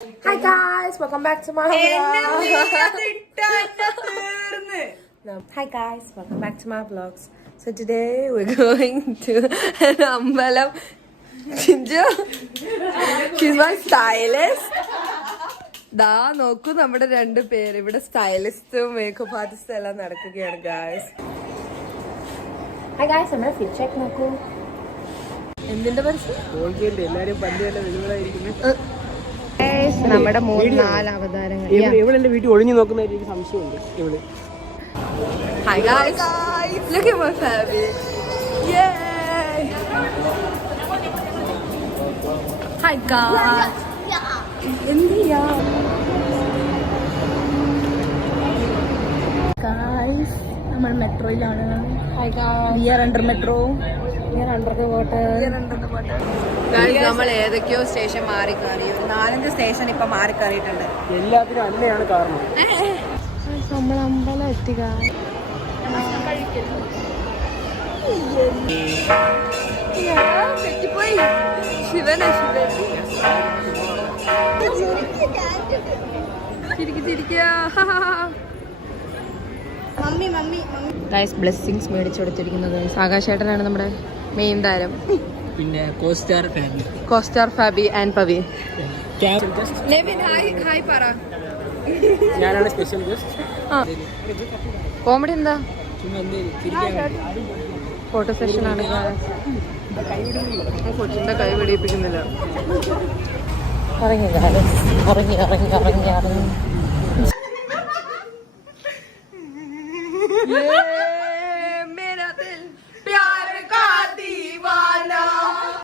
Hi guys, welcome back to my vlog. Hi guys, welcome back to my vlogs. So today we're going to an Ambalam. Chinju, she's my stylist. Da നോക്കൂ നമ്മുടെ രണ്ട് പേര് ഇവിടെ സ്റ്റൈലിസ്റ്റും makeup ആർട്ടിസ്റ്റും എല്ലാം നടക്കുകയാണ് guys. Hi guys, നമ്മുടെ fit check നോക്കൂ. എന്തിന്റെ പരസ്യം? ഓൾഗേന്റെ എല്ലാരും പല്ലിയെല്ലാം വിലുകളായിരിക്കുന്നു. നമ്മുടെ 3-4 അവതാരങ്ങൾ. ഇവിടെ എന്റെ വീട്ടിൽ ഒളിഞ്ഞു നോക്കുന്ന എനിക്ക് സംശയമുണ്ട് ഇവിടെ. Hi guys, look at my family. Yay! Hi guys. എന്തിയാ? Guys, നമ്മൾ മെട്രോയിലാണ്. Hi guys. We are under metro. We are under the water. Guys, നമ്മൾ ഏതൊക്കെയോ സ്റ്റേഷൻ മാറി കയറി. ഒരു 4-5 സ്റ്റേഷൻ ഇപ്പൊ മാറി കയറിയിട്ടുണ്ട്. എല്ലാത്തിനും അന്നയാണ് കാരണം. നമ്മൾ അമ്പലം എത്തിക. തെറ്റിപ്പോയി. ശിവന ശിവൻ. ഗൈസ് ബ്ലെസ്സിങ്സ് മേടിച്ചു കൊടുത്തിരിക്കുന്നത് ആകാശേട്ടനാണ് നമ്മുടെ മെയിൻ താരം. പിന്നെ CoStar Fabi and Pavi. Hi പറ. ഞാനാണ് സ്പെഷ്യൽ ഗസ്റ്റ്. കോമഡി എന്താ? ഫോട്ടോ സെഷൻ ആണ്. കൊച്ചിന്റെ കൈ പിടിപ്പിക്കുന്നില്ല. ഇറങ്ങി ഇറങ്ങി ഇറങ്ങി ഇറങ്ങി ഇറങ്ങി.